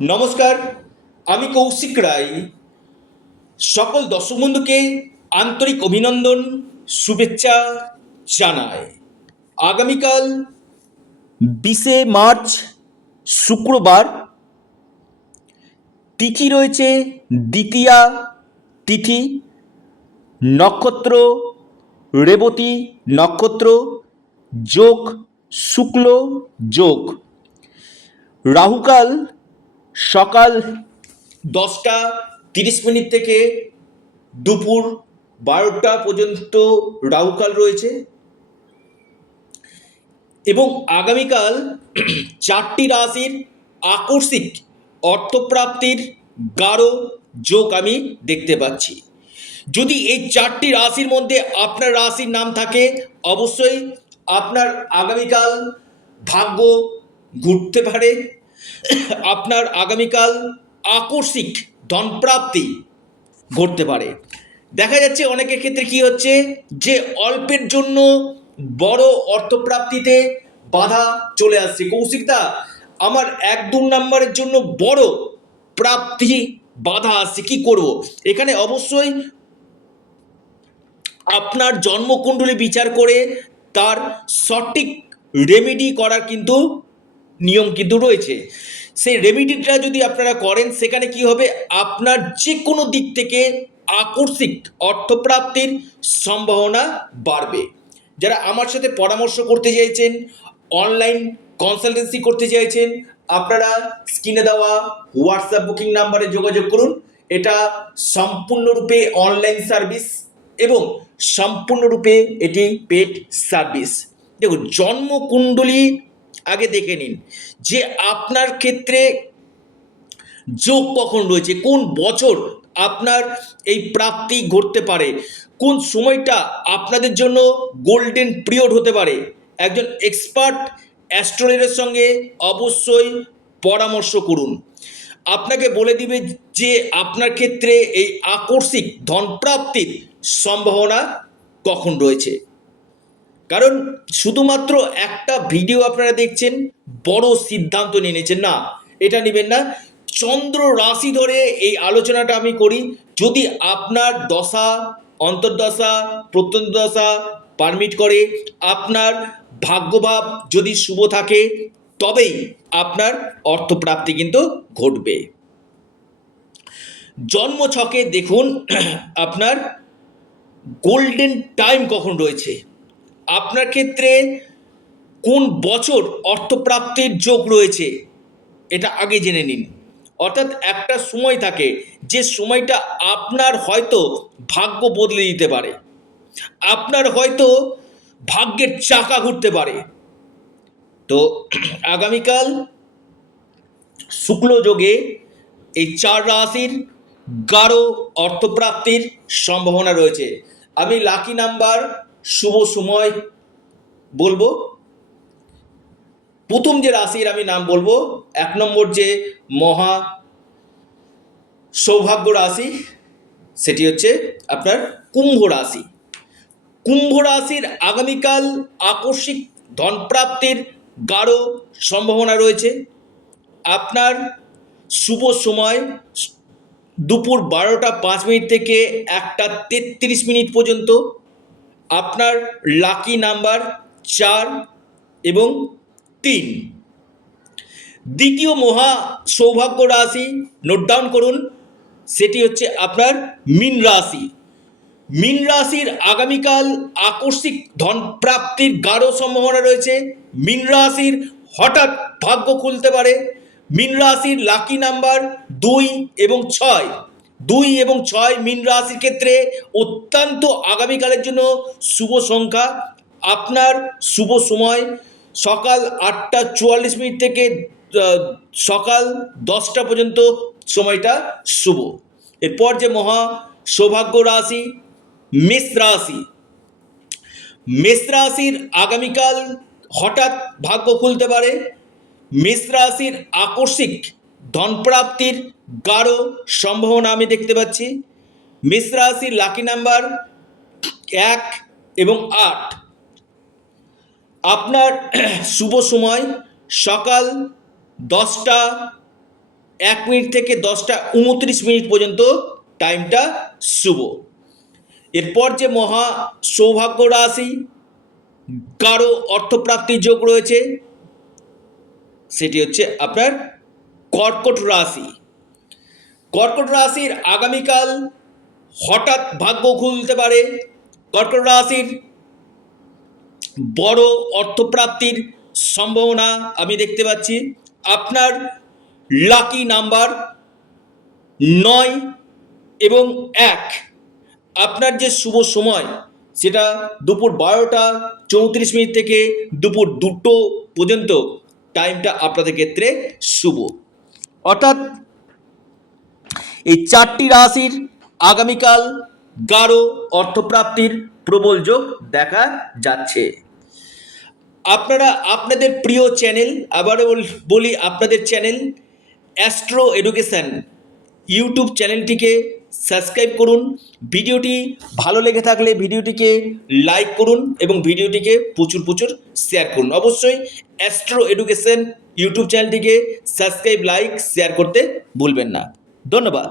নমস্কার, আমি কৌশিক রায়। সকল দর্শক বন্ধুকে আন্তরিক অভিনন্দন, শুভেচ্ছা জানাই। আগামীকাল 20শে মার্চ শুক্রবার, তিথি রয়েছে দ্বিতীয়া তিথি, নক্ষত্র রেবতী নক্ষত্র, যোগ শুক্ল যোগ। রাহুকাল সকাল 10টা 30 মিনিট থেকে দুপুর 12টা পর্যন্ত রাহুকাল রয়েছে এবং আগামীকাল 4টি রাশির আকস্মিক অর্থপ্রাপ্তির গাঢ় যোগ আমি দেখতে পাচ্ছি। যদি এই 4টি রাশির মধ্যে আপনার রাশির নাম থাকে, অবশ্যই আপনার আগামীকাল ভাগ্য ঘুরতে পারে। আপনার আগামীকাল আকস্মিক ধনপ্রাপ্তি ঘটতে পারে। দেখা যাচ্ছে অনেকের ক্ষেত্রে কি হচ্ছে, যে অল্পের জন্য বড় অর্থপ্রাপ্তিতে বাধা চলে আসছে। কৌশিকদা, আমার 1-2 নম্বরের জন্য বড় প্রাপ্তি বাধা আসছে, কি করব? এখানে অবশ্যই আপনার জন্মকুণ্ডলী বিচার করে তার সঠিক রেমেডি করার কিন্তু নিয়ম কিন্তু রয়েছে। সেই রেমেডিটা যদি আপনারা করেন, সেখানে কি হবে, আপনার যে কোনো দিক থেকে আকস্মিক অর্থপ্রাপ্তির সম্ভাবনা বাড়বে। যারা আমার সাথে পরামর্শ করতে চাইছেন, অনলাইন কনসালটেন্সি করতে চাইছেন, আপনারা স্ক্রিনে দেওয়া হোয়াটসঅ্যাপ বুকিং নাম্বারে যোগাযোগ করুন। এটা সম্পূর্ণরূপে অনলাইন সার্ভিস এবং সম্পূর্ণরূপে এটি পেড সার্ভিস। দেখুন, জন্মকুণ্ডলী আগে দেখে নিন যে আপনার ক্ষেত্রে যোগ কখন রয়েছে, কোন বছর আপনার এই প্রাপ্তি ঘটতে পারে, কোন সময়টা আপনাদের জন্য গোল্ডেন পিরিয়ড হতে পারে। একজন এক্সপার্ট অ্যাস্ট্রোলজারের সঙ্গে অবশ্যই পরামর্শ করুন। আপনাকে বলে দিবে যে আপনার ক্ষেত্রে এই আকস্মিক ধনপ্রাপ্তির সম্ভাবনা কখন রয়েছে। কারণ শুধুমাত্র একটা ভিডিও আপনারা দেখছেন, বড় সিদ্ধান্ত নিয়ে নিয়েছেন না, এটা নেবেন না। চন্দ্র রাশি ধরে এই আলোচনাটা আমি করি। যদি আপনার দশা, অন্তর্দশা, প্রত্যন্তদশা পারমিট করে, আপনার ভাগ্যভাব যদি শুভ থাকে, তবেই আপনার অর্থপ্রাপ্তি কিন্তু ঘটবে। জন্মছকে দেখুন আপনার গোল্ডেন টাইম কখন রয়েছে, আপনার ক্ষেত্রে কোন বছর অর্থপ্রাপ্তির যোগ রয়েছে, এটা আগে জেনে নিন। অর্থাৎ একটা সময় থাকে, যে সময়টা আপনার হয়তো ভাগ্য বদলে দিতে পারে, আপনার হয়তো ভাগ্যের চাকা ঘুরতে পারে। তো আগামীকাল শুক্ল যোগে এই 4 রাশির গাঢ় অর্থপ্রাপ্তির সম্ভাবনা রয়েছে। আমি লাকি নাম্বার, শুভ সময় বলবো। প্রথম যে রাশির আমি নাম বলবো, 1 নম্বর যে মহা সৌভাগ্য রাশি, সেটি হচ্ছে আপনার কুম্ভ রাশি। কুম্ভ রাশির আগামীকাল আকস্মিক ধনপ্রাপ্তির গাঢ় সম্ভাবনা রয়েছে। আপনার শুভ সময় দুপুর 12টা 5 মিনিট থেকে 1টা 33 মিনিট পর্যন্ত। আপনার লাকি নাম্বার 4 এবং 3। দ্বিতীয় মহা সৌভাগ্য রাশি নোট ডাউন করুন, সেটি হচ্ছে আপনার মীন রাশি। মীন রাশির আগামীকাল আকস্মিক ধনপ্রাপ্তির গাঢ় সম্ভাবনা রয়েছে। মীন রাশির হঠাৎ ভাগ্য খুলতে পারে। মীন রাশির লাকি নাম্বার 2 এবং 6। 2 এবং 6 মীন রাশির ক্ষেত্রে অত্যন্ত আগামীকালের জন্য শুভ সংখ্যা। আপনার শুভ সময় সকাল 8টা 44 মিনিট থেকে সকাল 10টা পর্যন্ত সময়টা শুভ। এরপর যে মহা সৌভাগ্য রাশি মেষ রাশি। মেষ রাশির আগামীকাল হঠাৎ ভাগ্য খুলতে পারে। মেষ রাশির আকস্মিক ধনপ্রাপ্তির গাঢ় সম্ভাবনা আমি দেখতে পাচ্ছি। মেষ রাশির লাকি নাম্বার 1 এবং 8। আপনার শুভ সময় সকাল 1 মিনিট থেকে 10টা 29 মিনিট পর্যন্ত টাইমটা শুভ। এরপর যে মহা সৌভাগ্য রাশি কারো অর্থপ্রাপ্তির যোগ রয়েছে সেটি হচ্ছে আপনার কর্কট রাশি। কর্কট রাশির আগামীকাল হঠাৎ ভাগ্য খুলতে পারে। কর্কট রাশির বড় অর্থপ্রাপ্তির সম্ভাবনা আমি দেখতে পাচ্ছি। আপনার লাকি নাম্বার 9 এবং 1। আপনার যে শুভ সময় সেটা দুপুর 12টা 34 মিনিট থেকে দুপুর 2টো পর্যন্ত টাইমটা আপনাদের ক্ষেত্রে শুভ। অর্থাৎ এই 4টি রাশির আগামীকাল গাঢ় অর্থপ্রাপ্তির প্রবল যোগ দেখা যাচ্ছে। আপনারা আপনাদের প্রিয় চ্যানেল, আবারও বলি আপনাদের চ্যানেল অ্যাস্ট্রো এডুকেশন ইউটিউব চ্যানেলটিকে সাবস্ক্রাইব করুন। ভিডিওটি ভালো লেগে থাকলে ভিডিওটিকে লাইক করুন এবং ভিডিওটিকে প্রচুর শেয়ার করুন। অবশ্যই অ্যাস্ট্রো এডুকেশন ইউটিউব চ্যানেলটিকে সাবস্ক্রাইব, লাইক, শেয়ার করতে ভুলবেন না। ধন্যবাদ।